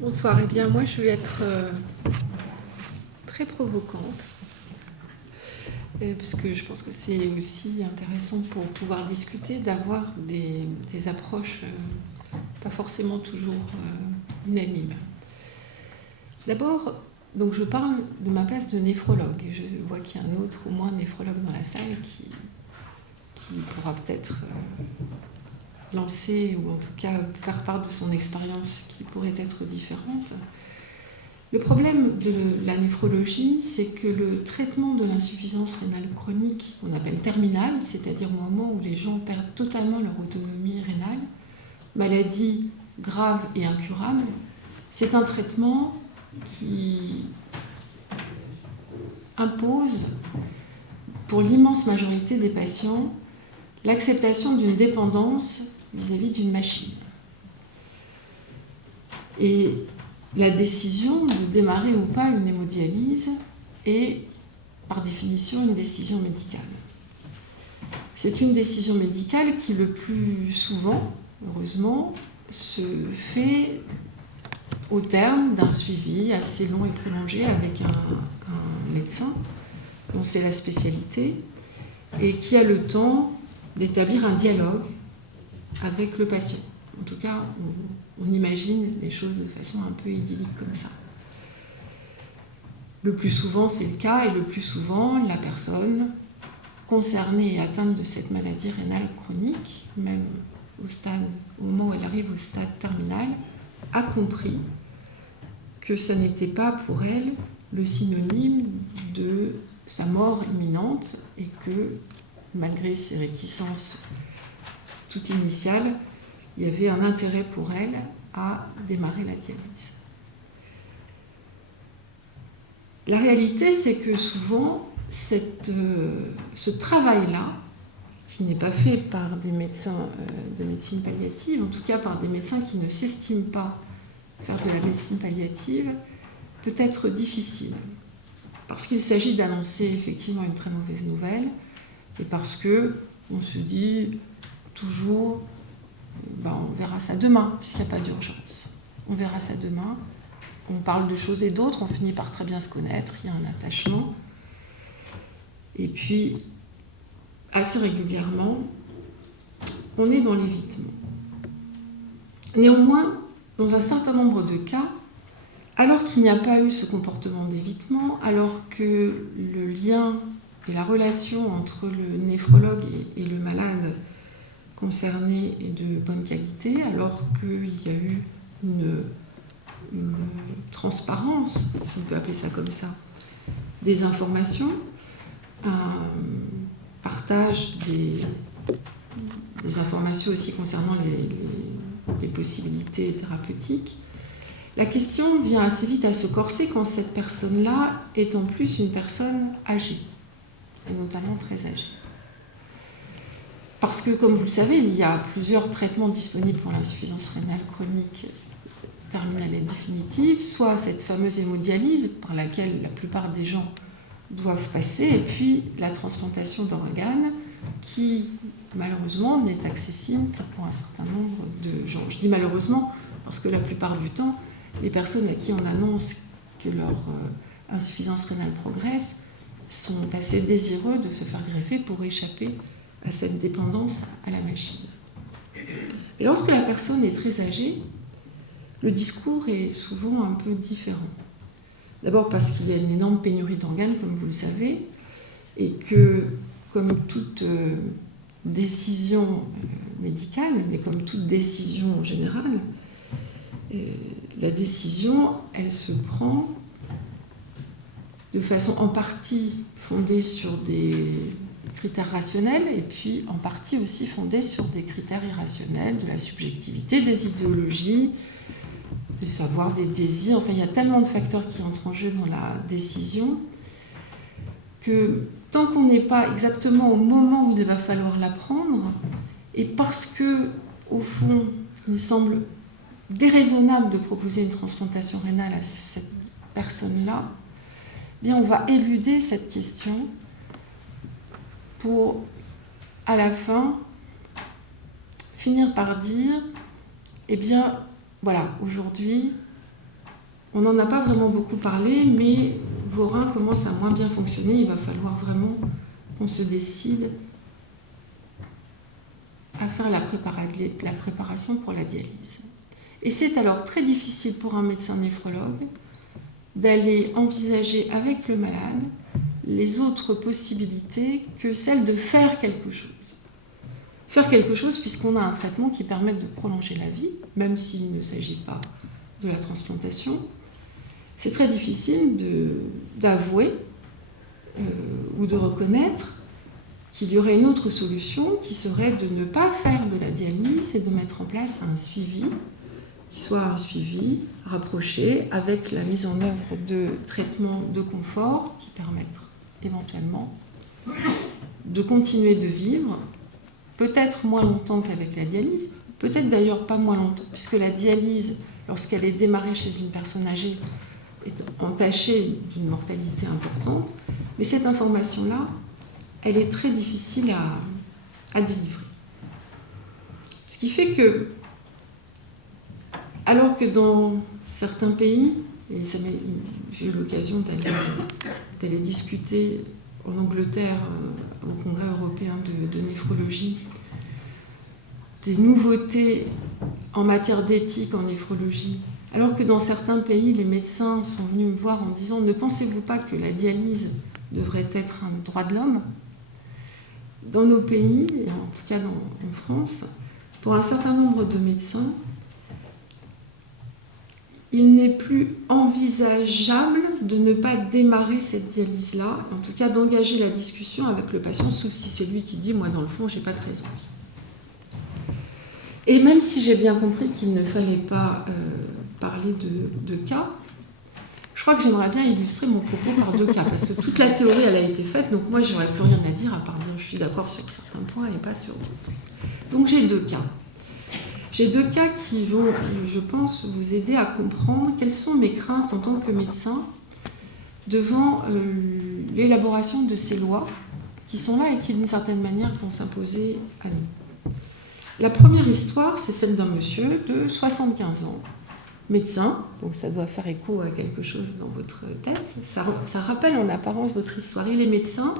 Bonsoir. Eh bien, moi, je vais être très provocante, parce que je pense que c'est aussi intéressant pour pouvoir discuter, d'avoir des approches pas forcément toujours unanimes. D'abord, donc je parle de ma place de néphrologue. Et je vois qu'il y a un autre, au moins, néphrologue dans la salle qui pourra peut-être lancer, ou en tout cas faire part de son expérience qui pourrait être différente. Le problème de la néphrologie, c'est que le traitement de l'insuffisance rénale chronique, qu'on appelle terminale, c'est-à-dire au moment où les gens perdent totalement leur autonomie rénale, maladie grave et incurable, c'est un traitement qui impose, pour l'immense majorité des patients, l'acceptation d'une dépendance vis-à-vis d'une machine. Et la décision de démarrer ou pas une hémodialyse est, par définition, une décision médicale. C'est une décision médicale qui, le plus souvent, heureusement, se fait au terme d'un suivi assez long et prolongé avec un médecin dont c'est la spécialité et qui a le temps d'établir un dialogue avec le patient. En tout cas, on imagine les choses de façon un peu idyllique comme ça. Le plus souvent, c'est le cas, et le plus souvent, la personne concernée et atteinte de cette maladie rénale chronique, même au moment où elle arrive au stade terminal, a compris que ça n'était pas pour elle le synonyme de sa mort imminente et que, malgré ses réticences toutes initiales, il y avait un intérêt pour elle à démarrer la dialyse. La réalité, c'est que souvent, ce travail-là, qui n'est pas fait par des médecins de médecine palliative, en tout cas par des médecins qui ne s'estiment pas faire de la médecine palliative, peut être difficile. Parce qu'il s'agit d'annoncer effectivement une très mauvaise nouvelle, et parce qu'on se dit toujours, on verra ça demain, puisqu'il n'y a pas d'urgence. On verra ça demain. On parle de choses et d'autres, on finit par très bien se connaître, il y a un attachement. Et puis, assez régulièrement, on est dans l'évitement. Néanmoins, dans un certain nombre de cas, alors qu'il n'y a pas eu ce comportement d'évitement, alors que le lien et la relation entre le néphrologue et le malade concerné est de bonne qualité, alors qu'il y a eu une transparence, si on peut appeler ça comme ça, des informations, un partage des informations aussi concernant les possibilités thérapeutiques, la question vient assez vite à se corser quand cette personne-là est en plus une personne âgée, et notamment très âgée. Parce que, comme vous le savez, il y a plusieurs traitements disponibles pour l'insuffisance rénale chronique terminale et définitive, soit cette fameuse hémodialyse par laquelle la plupart des gens doivent passer, et puis la transplantation d'organes qui, malheureusement, n'est accessible que pour un certain nombre de gens. Je dis malheureusement parce que la plupart du temps, les personnes à qui on annonce que leur insuffisance rénale progresse sont assez désireux de se faire greffer pour échapper à cette dépendance à la machine. Et lorsque la personne est très âgée, le discours est souvent un peu différent. D'abord parce qu'il y a une énorme pénurie d'organes, comme vous le savez, et que, comme toute décision médicale, mais comme toute décision générale, la décision, elle se prend de façon en partie fondée sur des critères rationnels et puis en partie aussi fondée sur des critères irrationnels, de la subjectivité, des idéologies, des savoirs, des désirs. Enfin, il y a tellement de facteurs qui entrent en jeu dans la décision que tant qu'on n'est pas exactement au moment où il va falloir la prendre, et parce que, au fond, il semble déraisonnable de proposer une transplantation rénale à cette personne-là, eh bien on va éluder cette question pour, à la fin, finir par dire, eh bien, voilà, aujourd'hui, On n'en a pas vraiment beaucoup parlé, mais vos reins commencent à moins bien fonctionner. Il va falloir vraiment qu'on se décide à faire la préparation pour la dialyse. Et c'est alors très difficile pour un médecin néphrologue d'aller envisager avec le malade les autres possibilités que celle de faire quelque chose. Faire quelque chose puisqu'on a un traitement qui permet de prolonger la vie, même s'il ne s'agit pas de la transplantation. C'est très difficile d'avouer ou de reconnaître qu'il y aurait une autre solution qui serait de ne pas faire de la dialyse et de mettre en place un suivi qui soit un suivi rapproché avec la mise en œuvre de traitements de confort qui permettent éventuellement de continuer de vivre, peut-être moins longtemps qu'avec la dialyse, peut-être d'ailleurs pas moins longtemps, puisque la dialyse, lorsqu'elle est démarrée chez une personne âgée, est entachée d'une mortalité importante, mais cette information-là, elle est très difficile à délivrer. Ce qui fait que, alors que dans certains pays, et j'ai eu l'occasion d'aller discuter en Angleterre au Congrès européen de néphrologie, des nouveautés en matière d'éthique en néphrologie, alors que dans certains pays, les médecins sont venus me voir en disant « Ne pensez-vous pas que la dialyse devrait être un droit de l'homme ?» Dans nos pays, et en tout cas en France, pour un certain nombre de médecins, il n'est plus envisageable de ne pas démarrer cette dialyse-là, en tout cas d'engager la discussion avec le patient, sauf si c'est lui qui dit « moi dans le fond, j'ai pas très envie ». Et même si j'ai bien compris qu'il ne fallait pas parler de cas, je crois que j'aimerais bien illustrer mon propos par 2 cas, parce que toute la théorie, elle a été faite, donc moi, j'aurais plus rien à dire, à part dire je suis d'accord sur certains points et pas sur d'autres. Donc j'ai 2 cas. J'ai 2 cas qui vont, je pense, vous aider à comprendre quelles sont mes craintes en tant que médecin devant l'élaboration de ces lois qui sont là et qui, d'une certaine manière, vont s'imposer à nous. La première histoire, c'est celle d'un monsieur de 75 ans, médecin, donc ça doit faire écho à quelque chose dans votre tête. Ça rappelle en apparence votre histoire. Il est médecin,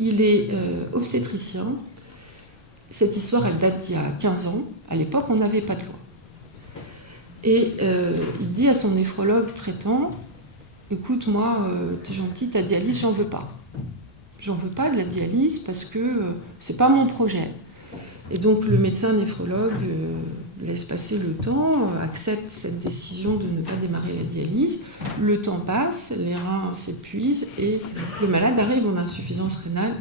il est obstétricien. Cette histoire, elle date d'il y a 15 ans. À l'époque, on n'avait pas de loi. Et il dit à son néphrologue traitant « Écoute, moi, t'es gentil, ta dialyse, j'en veux pas. J'en veux pas de la dialyse parce que c'est pas mon projet. » Et donc le médecin néphrologue laisse passer le temps, accepte cette décision de ne pas démarrer la dialyse. Le temps passe, les reins s'épuisent et le malade arrive en insuffisance rénale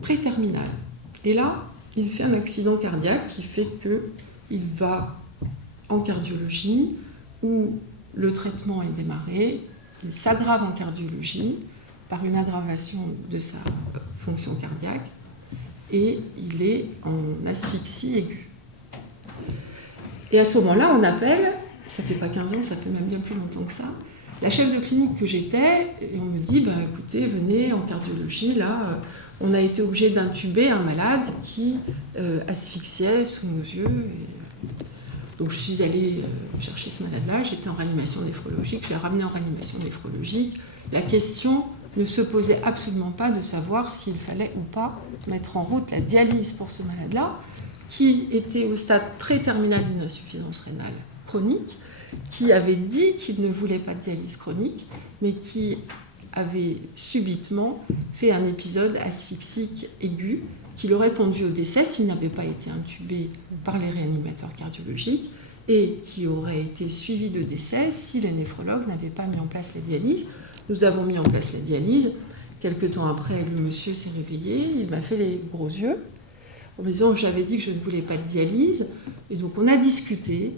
préterminale. Et là, il fait un accident cardiaque qui fait qu'il va en cardiologie où le traitement est démarré, il s'aggrave en cardiologie par une aggravation de sa fonction cardiaque et il est en asphyxie aiguë. Et à ce moment-là, on appelle, ça fait pas 15 ans, ça fait même bien plus longtemps que ça, la chef de clinique que j'étais, et on me dit, bah, écoutez, venez en cardiologie, là, on a été obligé d'intuber un malade qui asphyxiait sous nos yeux. Donc je suis allée chercher ce malade-là, j'étais en réanimation néphrologique, je l'ai ramené en réanimation néphrologique. La question ne se posait absolument pas de savoir s'il fallait ou pas mettre en route la dialyse pour ce malade-là, qui était au stade pré-terminal d'une insuffisance rénale chronique, qui avait dit qu'il ne voulait pas de dialyse chronique, mais qui avait subitement fait un épisode asphyxique aigu qui l'aurait conduit au décès s'il n'avait pas été intubé par les réanimateurs cardiologiques et qui aurait été suivi de décès si les néphrologues n'avaient pas mis en place la dialyse. Nous avons mis en place la dialyse. Quelque temps après, le monsieur s'est réveillé, il m'a fait les gros yeux en me disant que j'avais dit que je ne voulais pas de dialyse. Et donc on a discuté.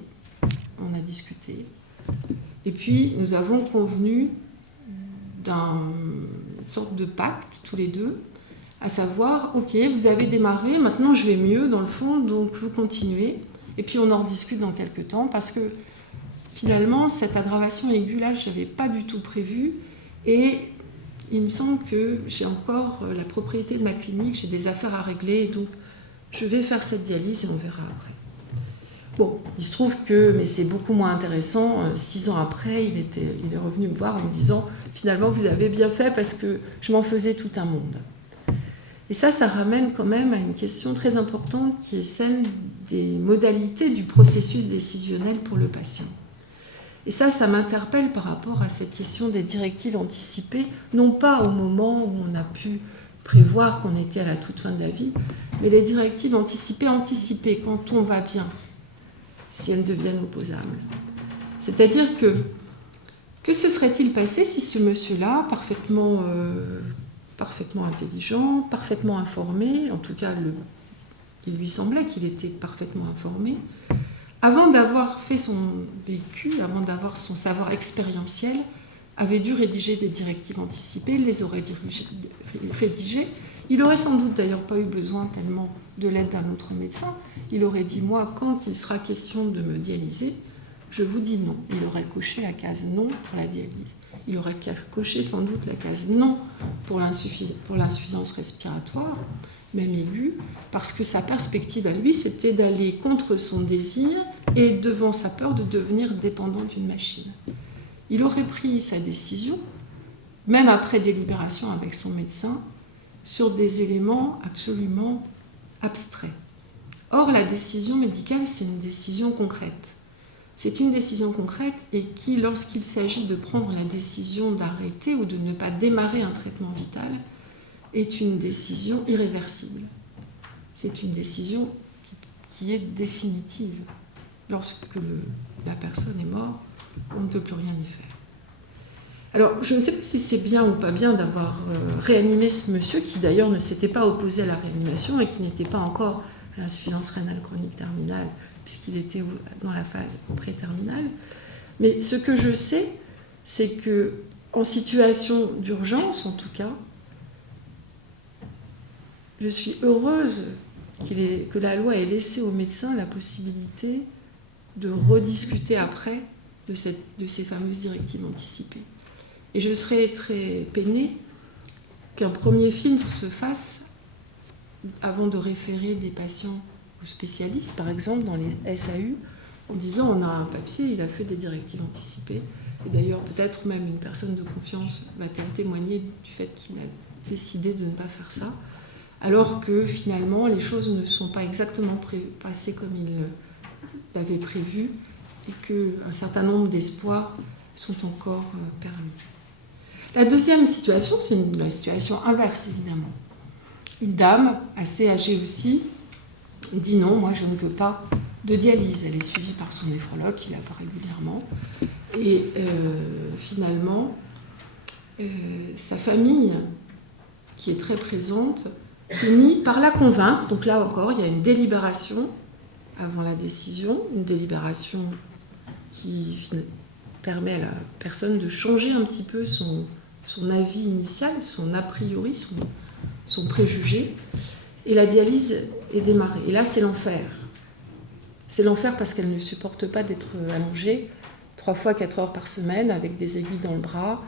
Et puis nous avons convenu d'une sorte de pacte, tous les deux, à savoir, ok, vous avez démarré, maintenant je vais mieux dans le fond, donc vous continuez. Et puis on en rediscute dans quelques temps, parce que finalement, cette aggravation aiguë, là, je n'avais pas du tout prévu. Et il me semble que j'ai encore la propriété de ma clinique, j'ai des affaires à régler, donc je vais faire cette dialyse et on verra après. Bon, il se trouve que, mais c'est beaucoup moins intéressant, 6 ans après, il est revenu me voir en me disant « Finalement, vous avez bien fait parce que je m'en faisais tout un monde ». Et ça ramène quand même à une question très importante qui est celle des modalités du processus décisionnel pour le patient. Et ça m'interpelle par rapport à cette question des directives anticipées, non pas au moment où on a pu prévoir qu'on était à la toute fin de la vie, mais les directives anticipées quand on va bien, si elles deviennent opposables. C'est-à-dire que se serait-il passé si ce monsieur-là, parfaitement intelligent, parfaitement informé, en tout cas il lui semblait qu'il était parfaitement informé, avant d'avoir fait son vécu, avant d'avoir son savoir expérientiel, avait dû rédiger des directives anticipées, il les aurait rédigées. Il n'aurait sans doute d'ailleurs pas eu besoin tellement de l'aide d'un autre médecin. Il aurait dit, moi, quand il sera question de me dialyser, je vous dis non. Il aurait coché la case non pour la dialyse. Il aurait coché sans doute la case non pour l'insuffisance respiratoire, même aiguë, parce que sa perspective à lui, c'était d'aller contre son désir et devant sa peur de devenir dépendant d'une machine. Il aurait pris sa décision, même après délibération avec son médecin, sur des éléments absolument abstraits. Or, la décision médicale, c'est une décision concrète. C'est une décision concrète et qui, lorsqu'il s'agit de prendre la décision d'arrêter ou de ne pas démarrer un traitement vital, est une décision irréversible. C'est une décision qui est définitive. Lorsque la personne est morte, on ne peut plus rien y faire. Alors, je ne sais pas si c'est bien ou pas bien d'avoir réanimé ce monsieur qui d'ailleurs ne s'était pas opposé à la réanimation et qui n'était pas encore à l'insuffisance rénale chronique terminale, puisqu'il était dans la phase pré-terminale. Mais ce que je sais, c'est que en situation d'urgence, en tout cas, je suis heureuse que la loi ait laissé aux médecins la possibilité de rediscuter après de ces fameuses directives anticipées. Et je serais très peinée qu'un premier filtre se fasse avant de référer des patients aux spécialistes, par exemple dans les SAU, en disant on a un papier, il a fait des directives anticipées. Et d'ailleurs, peut-être même une personne de confiance va-t-elle témoigner du fait qu'il a décidé de ne pas faire ça, alors que finalement les choses ne sont pas exactement passées comme il l'avait prévu et qu'un certain nombre d'espoirs sont encore permis. La deuxième situation, c'est la situation inverse, évidemment. Une dame, assez âgée aussi, dit non, moi je ne veux pas de dialyse. Elle est suivie par son néphrologue qui la voit régulièrement. Et finalement, sa famille, qui est très présente, finit par la convaincre. Donc là encore, il y a une délibération avant la décision, une délibération qui permet à la personne de changer un petit peu son avis initial, son a priori, son préjugé, et la dialyse est démarrée. Et là, c'est l'enfer. C'est l'enfer parce qu'elle ne supporte pas d'être allongée 3 fois 4 heures par semaine avec des aiguilles dans le bras.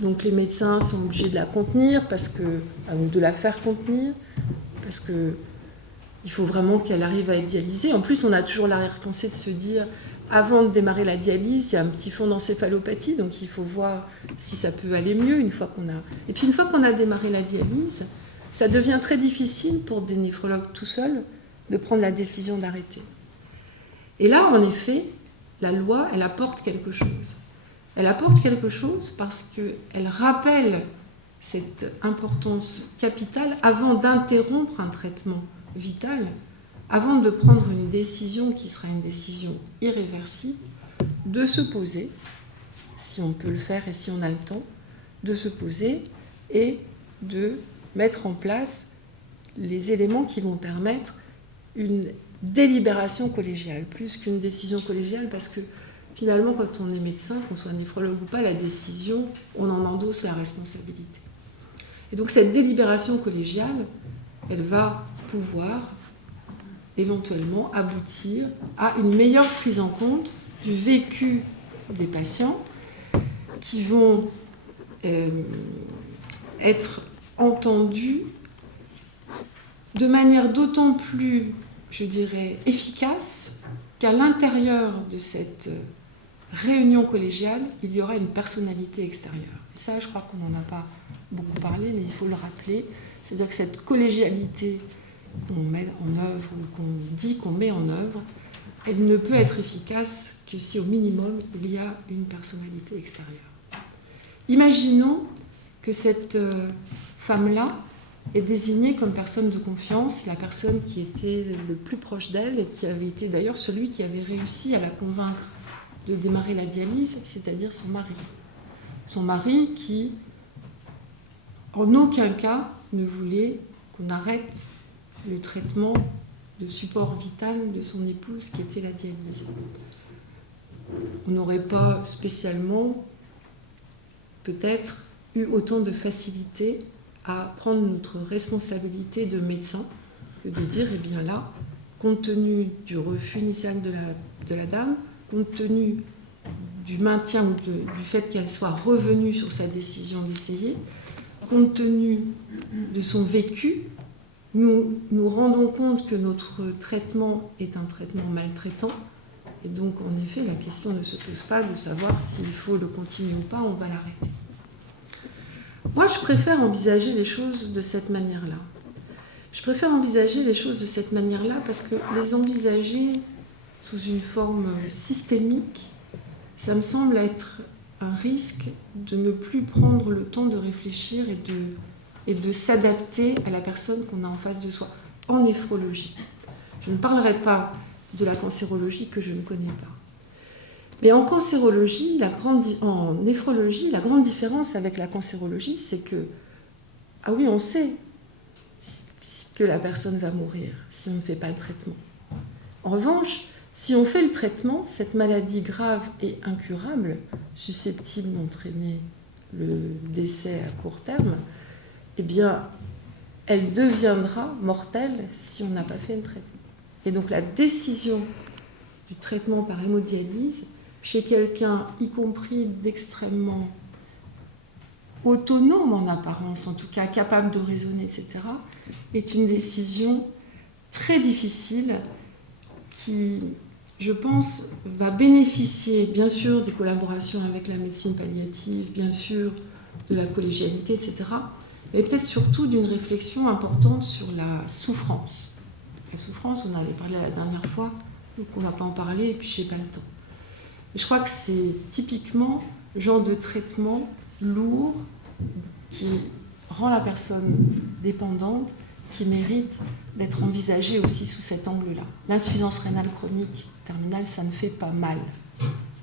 Donc les médecins sont obligés de la contenir, ou de la faire contenir, parce qu'il faut vraiment qu'elle arrive à être dialysée. En plus, on a toujours l'arrière-pensée de se dire, avant de démarrer la dialyse, il y a un petit fond d'encéphalopathie, donc il faut voir si ça peut aller mieux une fois qu'on a... Et puis une fois qu'on a démarré la dialyse, ça devient très difficile pour des néphrologues tout seuls de prendre la décision d'arrêter. Et là, en effet, la loi, elle apporte quelque chose. Elle apporte quelque chose parce qu'elle rappelle cette importance capitale avant d'interrompre un traitement vital, avant de prendre une décision qui sera une décision irréversible, de se poser, si on peut le faire et si on a le temps, de se poser et de mettre en place les éléments qui vont permettre une délibération collégiale, plus qu'une décision collégiale, parce que finalement, quand on est médecin, qu'on soit néphrologue ou pas, la décision, on en endosse la responsabilité. Et donc cette délibération collégiale, elle va pouvoir éventuellement aboutir à une meilleure prise en compte du vécu des patients qui vont être entendus de manière d'autant plus, je dirais, efficace qu'à l'intérieur de cette réunion collégiale, il y aura une personnalité extérieure. Et ça, je crois qu'on n'en a pas beaucoup parlé, mais il faut le rappeler. C'est-à-dire que cette collégialité qu'on met en œuvre, ou qu'on dit qu'on met en œuvre, elle ne peut être efficace que si au minimum il y a une personnalité extérieure. Imaginons que cette femme-là est désignée comme personne de confiance, la personne qui était le plus proche d'elle et qui avait été d'ailleurs celui qui avait réussi à la convaincre de démarrer la dialyse, c'est-à-dire son mari. Son mari qui, en aucun cas, ne voulait qu'on arrête le traitement de support vital de son épouse qui était la dialyse. On n'aurait pas spécialement, peut-être, eu autant de facilité à prendre notre responsabilité de médecin que de dire, eh bien là, compte tenu du refus initial de la dame, compte tenu du maintien ou du fait qu'elle soit revenue sur sa décision d'essayer, compte tenu de son vécu, nous nous rendons compte que notre traitement est un traitement maltraitant. Et donc, en effet, la question ne se pose pas de savoir s'il faut le continuer ou pas, on va l'arrêter. Moi, je préfère envisager les choses de cette manière-là. Je préfère envisager les choses de cette manière-là parce que les envisager sous une forme systémique, ça me semble être un risque de ne plus prendre le temps de réfléchir et de s'adapter à la personne qu'on a en face de soi, en néphrologie. Je ne parlerai pas de la cancérologie que je ne connais pas. Mais en cancérologie, en néphrologie, la grande différence avec la cancérologie, c'est que, ah oui, on sait que la personne va mourir si on ne fait pas le traitement. En revanche, si on fait le traitement, cette maladie grave et incurable, susceptible d'entraîner le décès à court terme, eh bien, elle deviendra mortelle si on n'a pas fait le traitement. Et donc la décision du traitement par hémodialyse, chez quelqu'un, y compris d'extrêmement autonome en apparence, en tout cas capable de raisonner, etc., est une décision très difficile qui, je pense, va bénéficier bien sûr des collaborations avec la médecine palliative, bien sûr de la collégialité, etc., mais peut-être surtout d'une réflexion importante sur la souffrance. La souffrance, on en avait parlé la dernière fois, donc on ne va pas en parler, et puis je n'ai pas le temps. Et je crois que c'est typiquement le genre de traitement lourd qui rend la personne dépendante, qui mérite d'être envisagé aussi sous cet angle-là. L'insuffisance rénale chronique terminale, ça ne fait pas mal,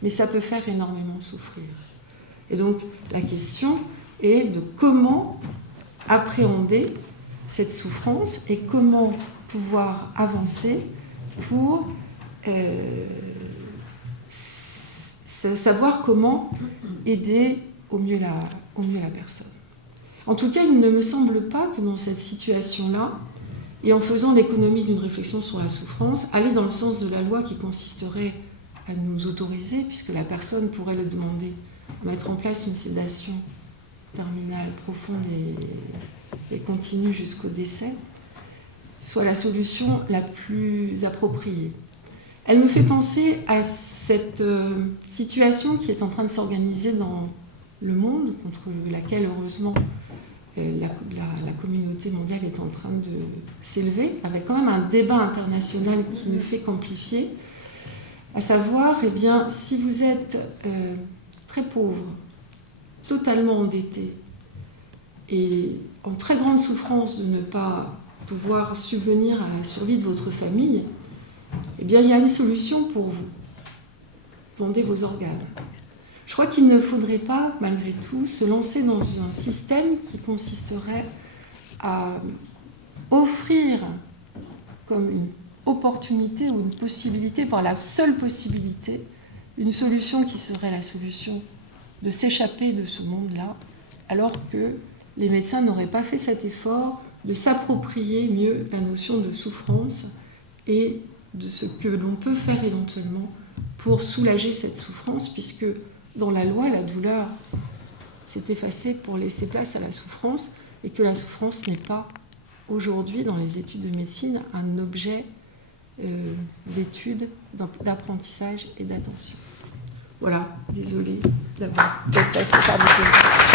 mais ça peut faire énormément souffrir. Et donc la question est de comment appréhender cette souffrance et comment pouvoir avancer pour savoir comment aider au mieux la personne. En tout cas, il ne me semble pas que dans cette situation-là, et en faisant l'économie d'une réflexion sur la souffrance, aller dans le sens de la loi qui consisterait à nous autoriser, puisque la personne pourrait le demander, à mettre en place une sédation terminale profonde et continue jusqu'au décès, soit la solution la plus appropriée. Elle me fait penser à cette situation qui est en train de s'organiser dans le monde, contre laquelle, heureusement, la communauté mondiale est en train de s'élever, avec quand même un débat international qui ne fait qu'amplifier, à savoir, eh bien, si vous êtes très pauvre, totalement endetté, et en très grande souffrance de ne pas pouvoir subvenir à la survie de votre famille, eh bien, il y a une solution pour vous. Vendez vos organes. Je crois qu'il ne faudrait pas, malgré tout, se lancer dans un système qui consisterait à offrir comme une opportunité ou une possibilité, voire la seule possibilité, une solution qui serait la solution de s'échapper de ce monde-là, alors que les médecins n'auraient pas fait cet effort de s'approprier mieux la notion de souffrance et de ce que l'on peut faire éventuellement pour soulager cette souffrance, puisque dans la loi, la douleur s'est effacée pour laisser place à la souffrance, et que la souffrance n'est pas aujourd'hui, dans les études de médecine, un objet d'études, d'apprentissage et d'attention. Voilà, désolée d'être passée par des exemples.